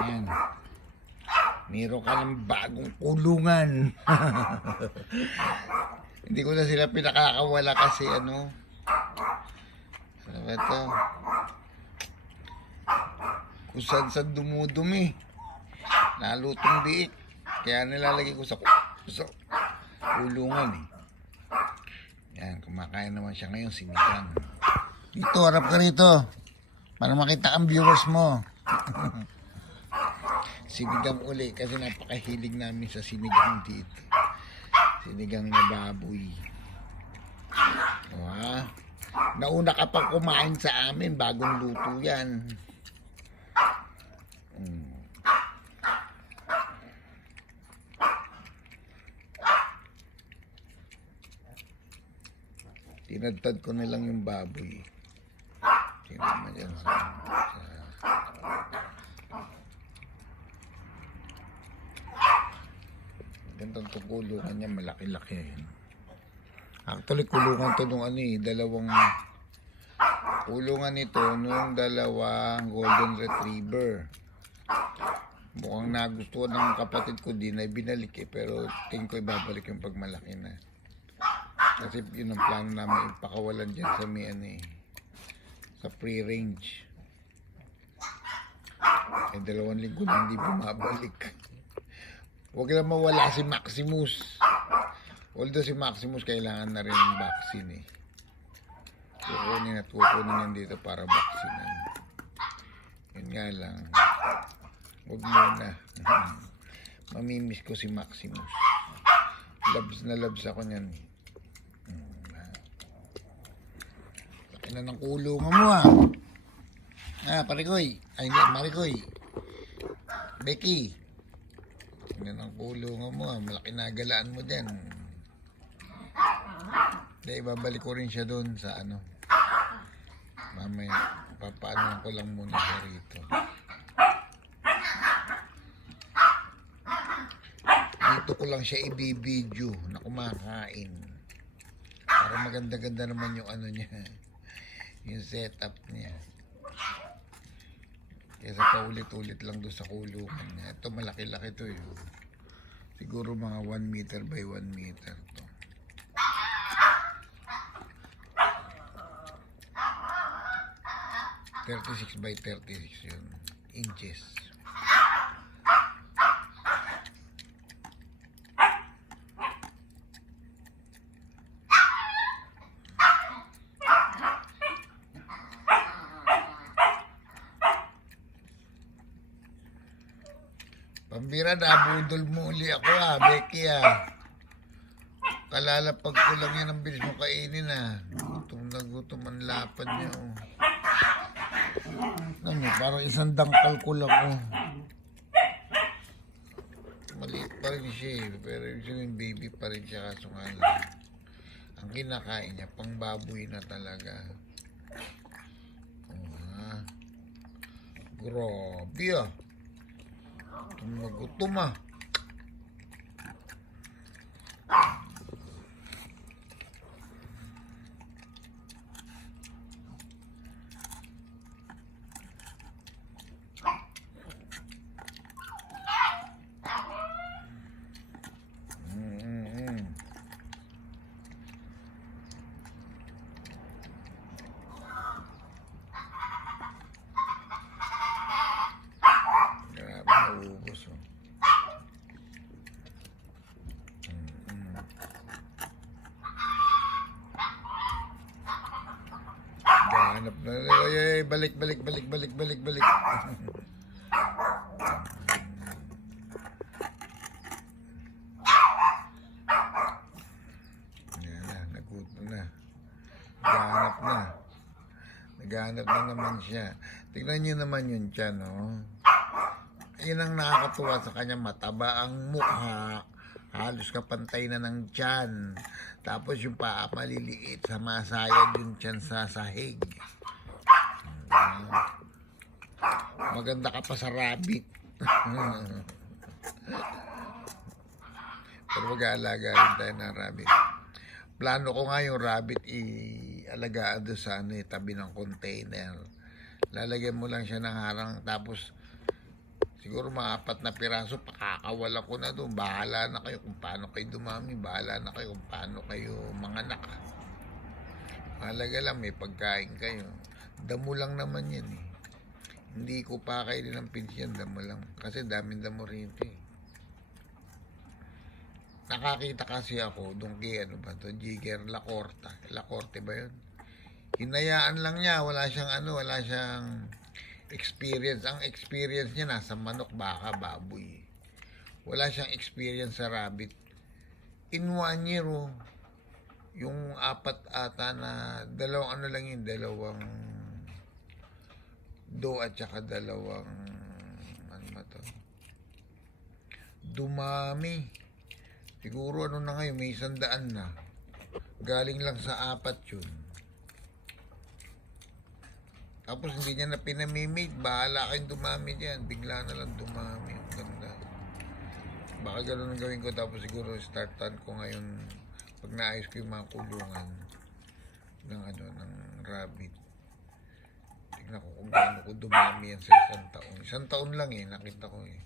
Ayan. Meron ka ng bagong kulungan. Hindi ko na sila pinakakawala kasi ano ba ito? Kung saan dumudumi. Nalutong biik. Kaya nilalagay ko sa kulungan eh. Yan, kumakain naman siya ngayon, sinigang. Dito, harap ka rito. Para makita ang viewers mo. Sinigang uli kasi napakahilig namin sa sinigang dito. Sinigang na baboy. Diba? Nauna ka pang kumain sa amin, bagong luto yan. Tinadtad ko na lang yung baboy. Tingnan mo dyan sa gandang kulungan niya, malaki-laki. Actually, kulungan to nung dalawang kulungan nito nung dalawang golden retriever. Mukhang nagustuhan ng kapatid ko din ay binalik pero tingin ko ibabalik yung pagmalaki na. Kasi yun ang plano namin ipakawalan dyan sa sa free range. 2 linggo na hindi bumabalik. Huwag lang mawala si Maximus. Although si Maximus kailangan na rin ng vaccine eh. Kukunin yan dito para vaksinan. Yun nga lang. Huwag muna. Mamimiss ko si Maximus. Labs na labs ako niyan. Laki na ng kulungan mo Parikoy. Ay, Marikoy. Becky. Laki na ng kulungan mo Malaki na galaan mo dyan. Dahil babalik ko rin siya doon sa mamaya, papaano ko lang muna siya rito. Dito ko lang siya i-video na kumakain. Para maganda-ganda naman yung niya. Yung setup niya. Kesa paulit-ulit lang doon sa kulungan niya. Ito malaki-laki to Siguro mga 1 meter by 1 meter to. .36 by 36 yun. Inches. Pambira, nabudol mo uli ako Becky Kalalapag ko lang yan ang bilis mo kainin Gutom na gutom ang lapad niyo. Parang isang dangkal ko lang Maliit pa rin siya pero yung baby pa rin siya kaso nga lang. Ang kinakain niya, pang baboy na talaga. Grabe Gutom Hanap na. Ay, balik. Yan nagutom na. Naghahanap na naman siya. Tignan niyo naman yun tiyan, Yun ang nakakatuwa sa kanya, mataba ang mukha. Halos kapantay na ng tiyan. Tapos yung paa maliliit, sumasayad yung tiyan sa sahig. Maganda ka pa sa rabbit. Pero mag-aalaga rin tayo ng rabbit. Plano ko nga yung rabbit i-alagaan doon sa tabi ng container. Lalagyan mo lang siya ng harang tapos Siguro mga 4 na piraso, pakakawala ko na doon. Bahala na kayo kung paano kayo dumami. Bahala na kayo kung paano kayo manganak. Mahalaga lang may pagkain kayo. Damo lang naman yan eh. Hindi ko pa kayo din ng pinsyan, damo lang. Kasi daming damo rito eh. Nakakita kasi ako doon kay ano ba to, Jigger Lacorte ba yun? Hinayaan lang niya, wala siyang experience. Ang experience niya nasa manok, baka, baboy. Wala siyang experience sa rabbit. In 1 year, oh, yung 4 ata na, dalawang do at saka dalawang, ano ba to? Dumami. Siguro ano na ngayon, may 100 na. Galing lang sa 4 yun. Tapos hindi niya na pinamimate. Bahala kayong dumami dyan. Bigla na lang dumami. Ang ganda. Baka gano'n ang gawin ko. Tapos siguro startan ko ngayon pag naayos ko yung mga kulungan ng rabbit. Tignan ko kung gaano ko dumami yan sa 1 taon. 1 taon lang eh. Nakita ko eh.